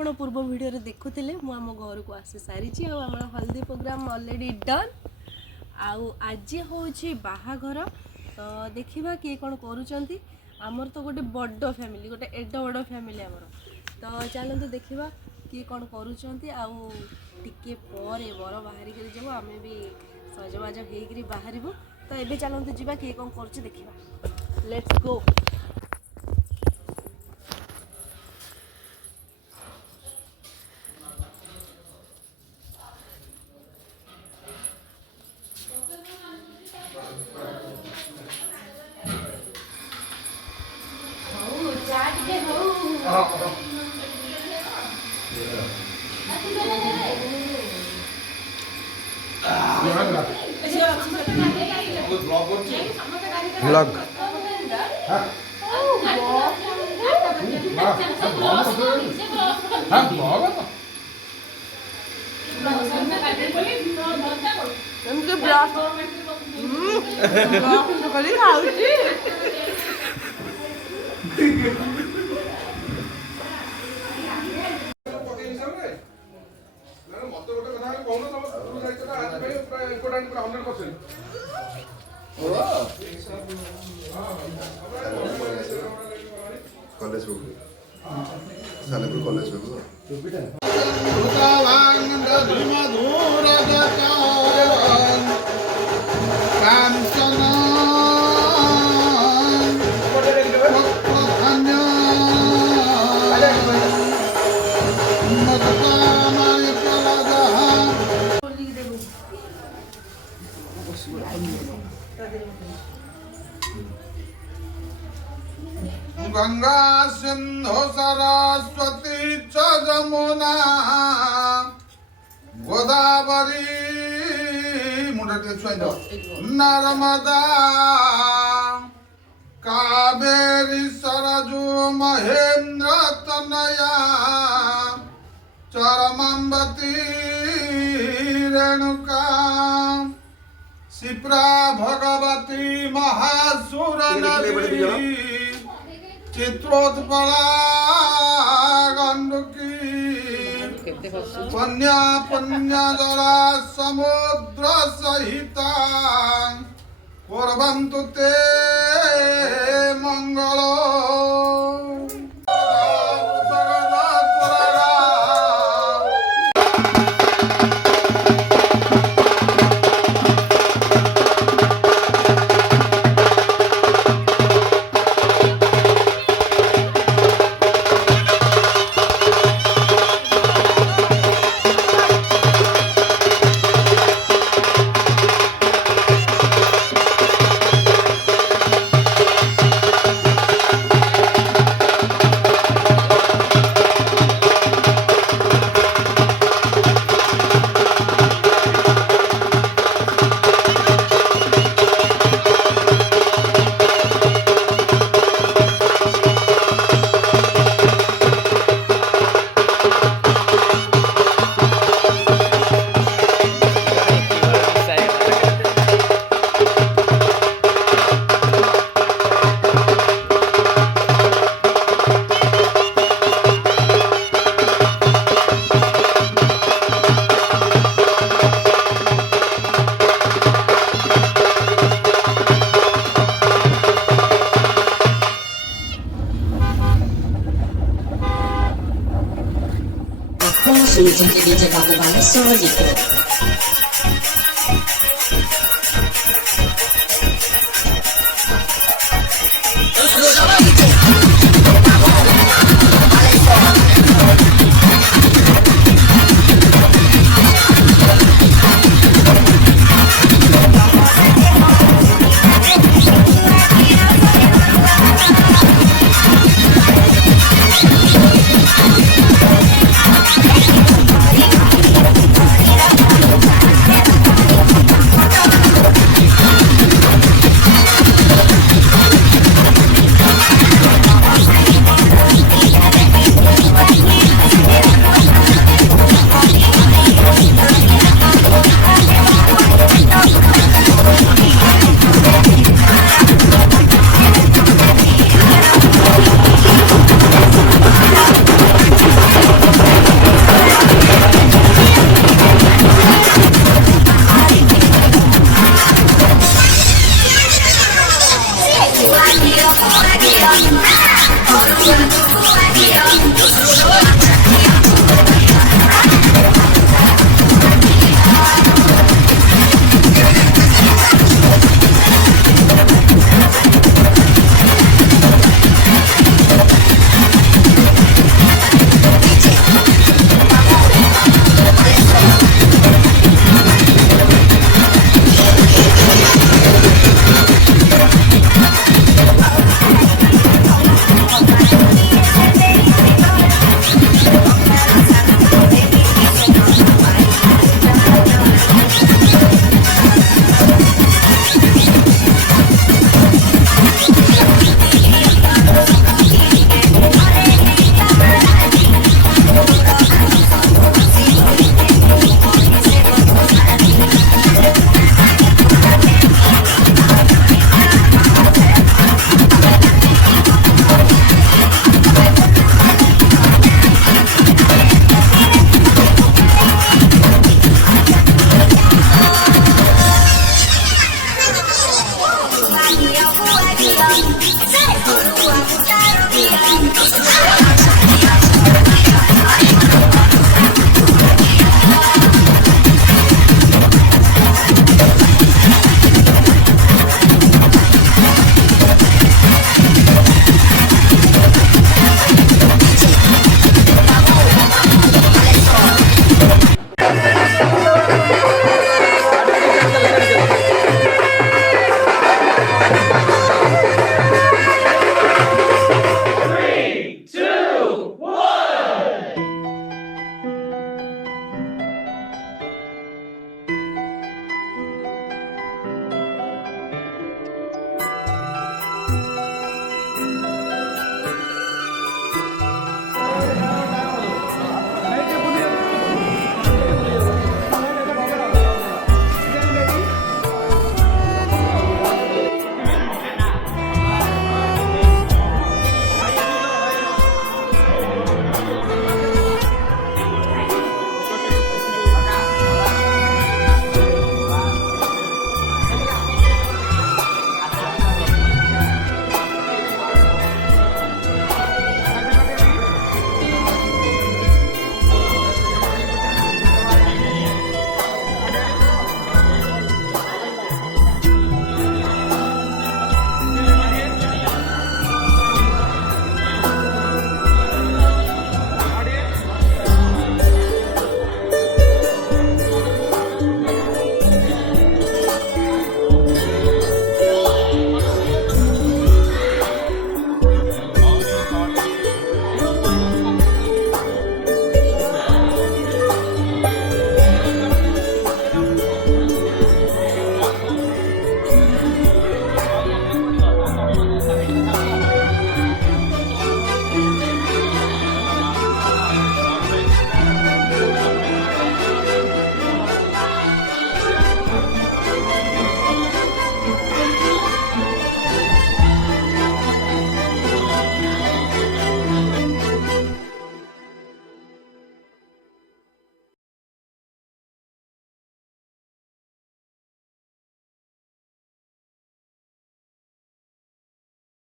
आपण पूर्व वीडियो रे देखुथिले मु आम घर को आसी सारी आम हल्दी प्रोग्राम ऑलरेडी डन। आज हूँ बाहाघर तो देखा किए कौन करुँच आमर तो गोटे बड़ फैमिली गोटे एड बड़ फैमिली आमर तो चलते देखा किए कौन करुँच टिके पर बर बाहरी कर जाऊ आम भी सजबाज हो बाहर तो ये चलते जावा किए कौन कर देखा लेट्स गो। Vlog. कॉलेज हो गई सालेपुर कॉलेज हो गंगा सिंधु सरस्वती च जमुना गोदावरी नर्मदा कावेरी सरजू महेंद्र तनया चरमंबती रेणुका शिप्रा भगवती महासुर नदी चित्रोत्पला गंडकी पुण्य पुण्य जला समुद्र सहिता कुर्वन्तु ते मंगल।是今天的这个伙伴的手艺。